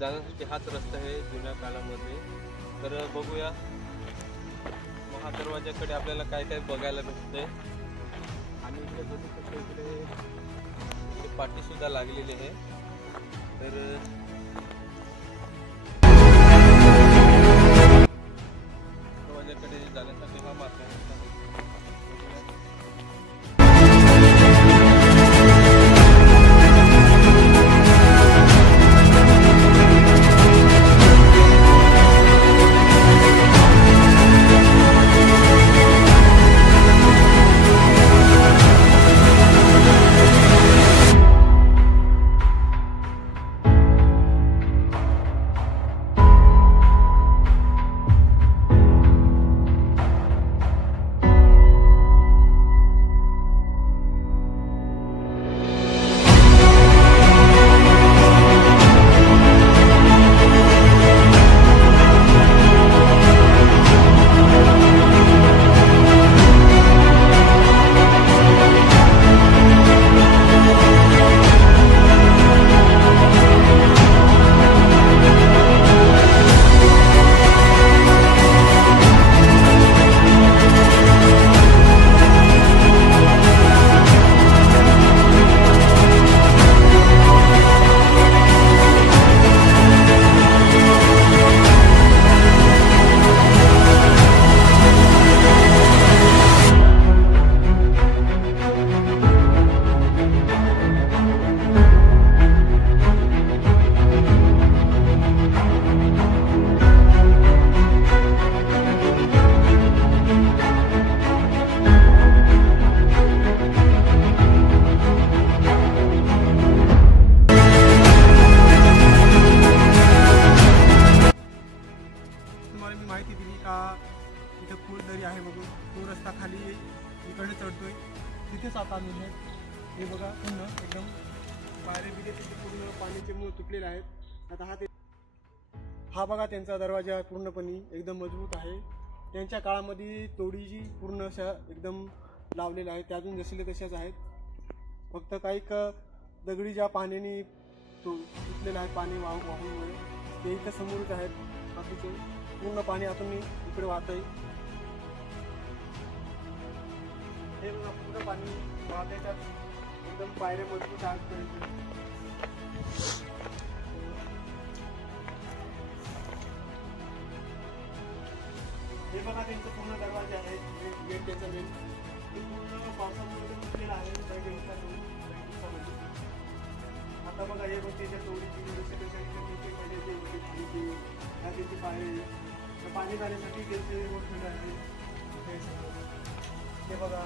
जाण्यासाठी हाच रस्ता आहे जुन्या काळामध्ये। तर बघूया महादरवाजाकडे आपल्याला काय काय बघायला भेटतंय। आणि इकडे बघू शकतो इकडे पाटी सुद्धा लागलेली आहे। तर दरवाजाकडे जाण्यासाठी हा मार्ग आहे। माहिती दिली का इथे पूल दरी आहे बघून तो रस्ता खाली इकडे चढतोय तिथेच आता आम्ही हे बघा पूर्ण एकदम पायरे बिले तिथे पूर्ण पाण्याचे मूळ तुटलेले आहेत। आता हा बघा त्यांचा दरवाजा पूर्णपणे एकदम मजबूत आहे। त्यांच्या काळामध्ये तोडीची पूर्ण अशा एकदम लावलेल्या आहेत, त्या अजून जसले तशाच आहेत। फक्त काही दगडी ज्या पाण्याने तुटलेलं आहे पाणी वाहूमुळे ते इथं समोरच आहेत। बाकीचे पूर्ण पाणी आतून इकडे वाहत आहे। हे बघा पूर्ण पाणी वाहत आहे, त्यात एकदम पायऱ्या मजबूत आहेत। हे बघा त्यांचं पूर्ण दरवाजा आहे, गेट त्याचा मेन पूर्ण पावसामुळे तुटलेला आहे। आता बघा हे बघ त्याच्या तोडीची त्याची पायरी पाणी जाण्यासाठी त्यांचे मोठे आहे। हे बघा